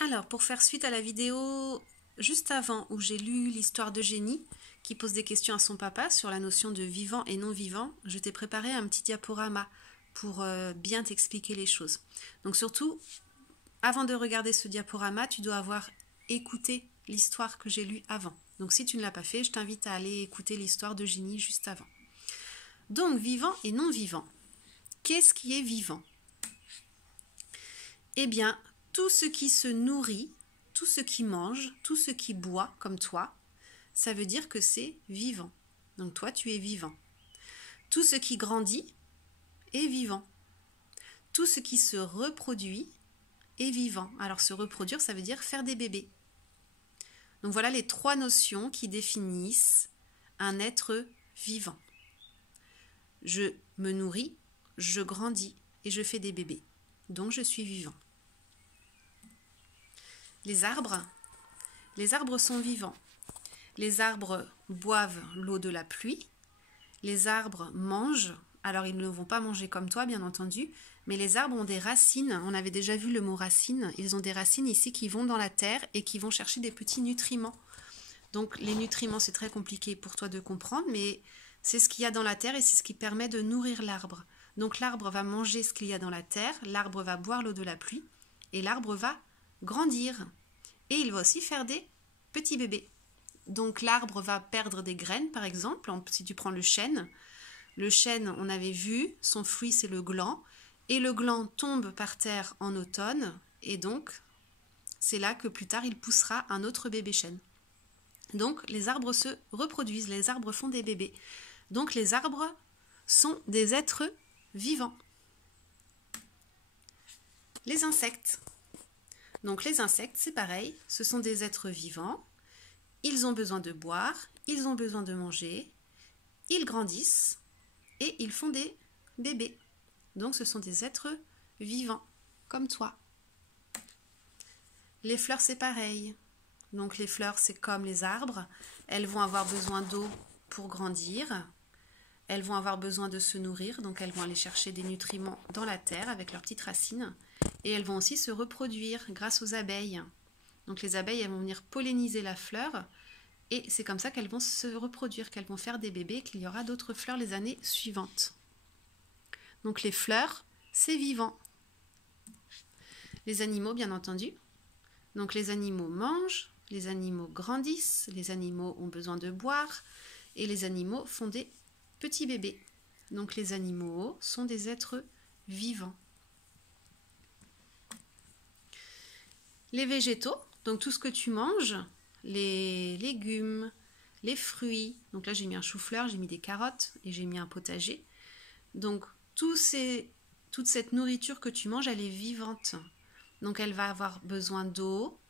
Alors, pour faire suite à la vidéo juste avant où j'ai lu l'histoire d'Eugénie qui pose des questions à son papa sur la notion de vivant et non vivant, je t'ai préparé un petit diaporama pour bien t'expliquer les choses. Donc surtout, avant de regarder ce diaporama, tu dois avoir écouté l'histoire que j'ai lue avant. Donc si tu ne l'as pas fait, je t'invite à aller écouter l'histoire d'Eugénie juste avant. Donc, vivant et non vivant. Qu'est-ce qui est vivant? Eh bien, tout ce qui se nourrit, tout ce qui mange, tout ce qui boit, comme toi, ça veut dire que c'est vivant. Donc toi, tu es vivant. Tout ce qui grandit est vivant. Tout ce qui se reproduit est vivant. Alors se reproduire, ça veut dire faire des bébés. Donc voilà les trois notions qui définissent un être vivant. Je me nourris, je grandis et je fais des bébés. Donc je suis vivant. Les arbres sont vivants. Les arbres boivent l'eau de la pluie. Les arbres mangent. Alors ils ne vont pas manger comme toi, bien entendu, mais les arbres ont des racines. On avait déjà vu le mot racine. Ils ont des racines ici qui vont dans la terre et qui vont chercher des petits nutriments. Donc les nutriments, c'est très compliqué pour toi de comprendre, mais c'est ce qu'il y a dans la terre et c'est ce qui permet de nourrir l'arbre. Donc l'arbre va manger ce qu'il y a dans la terre, l'arbre va boire l'eau de la pluie et l'arbre va grandir. Et il va aussi faire des petits bébés. Donc l'arbre va perdre des graines, par exemple, si tu prends le chêne, on avait vu, son fruit c'est le gland, et le gland tombe par terre en automne, et donc c'est là que plus tard il poussera un autre bébé chêne. Donc les arbres se reproduisent, les arbres font des bébés. Donc les arbres sont des êtres vivants. Les insectes. Donc les insectes, c'est pareil, ce sont des êtres vivants. Ils ont besoin de boire, ils ont besoin de manger, ils grandissent et ils font des bébés. Donc ce sont des êtres vivants, comme toi. Les fleurs, c'est pareil. Donc les fleurs, c'est comme les arbres. Elles vont avoir besoin d'eau pour grandir. Elles vont avoir besoin de se nourrir, donc elles vont aller chercher des nutriments dans la terre avec leurs petites racines. Et elles vont aussi se reproduire grâce aux abeilles. Donc les abeilles, elles vont venir polliniser la fleur et c'est comme ça qu'elles vont se reproduire, qu'elles vont faire des bébés, qu'il y aura d'autres fleurs les années suivantes. Donc les fleurs, c'est vivant. Les animaux, bien entendu. Donc les animaux mangent, les animaux grandissent, les animaux ont besoin de boire et les animaux font des petits bébés. Donc les animaux sont des êtres vivants. Les végétaux, donc tout ce que tu manges, les légumes, les fruits. Donc là, j'ai mis un chou-fleur, j'ai mis des carottes et j'ai mis un potager. Donc toute cette nourriture que tu manges, elle est vivante. Donc elle va avoir besoin d'eau,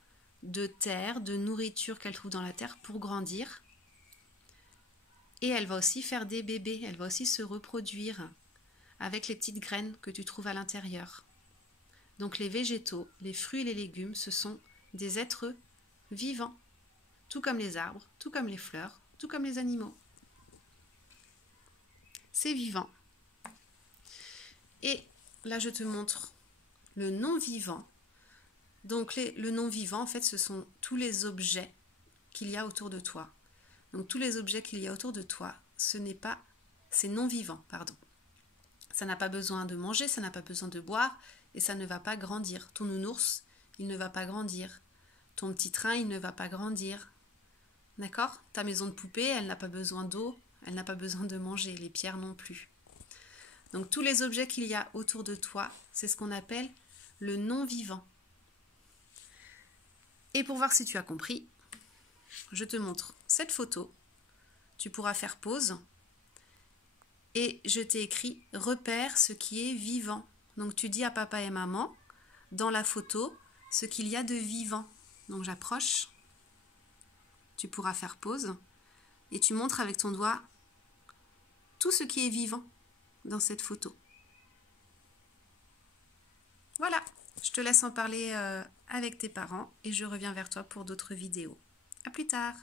de terre, de nourriture qu'elle trouve dans la terre pour grandir. Et elle va aussi faire des bébés, elle va aussi se reproduire avec les petites graines que tu trouves à l'intérieur. Donc les végétaux, les fruits et les légumes, ce sont des êtres vivants, tout comme les arbres, tout comme les fleurs, tout comme les animaux. C'est vivant. Et là, je te montre le non-vivant. Donc le non-vivant, en fait, ce sont tous les objets qu'il y a autour de toi. Donc tous les objets qu'il y a autour de toi, c'est non-vivant, pardon. Ça n'a pas besoin de manger, ça n'a pas besoin de boire, et ça ne va pas grandir. Ton nounours, il ne va pas grandir. Ton petit train, il ne va pas grandir. D'accord? Ta maison de poupée, elle n'a pas besoin d'eau, elle n'a pas besoin de manger, les pierres non plus. Donc tous les objets qu'il y a autour de toi, c'est ce qu'on appelle le non-vivant. Et pour voir si tu as compris, je te montre cette photo. Tu pourras faire pause. Et je t'ai écrit « Repère ce qui est vivant ». Donc tu dis à papa et maman, dans la photo, ce qu'il y a de vivant. Donc j'approche, tu pourras faire pause, et tu montres avec ton doigt tout ce qui est vivant dans cette photo. Voilà, je te laisse en parler avec tes parents, et je reviens vers toi pour d'autres vidéos. À plus tard.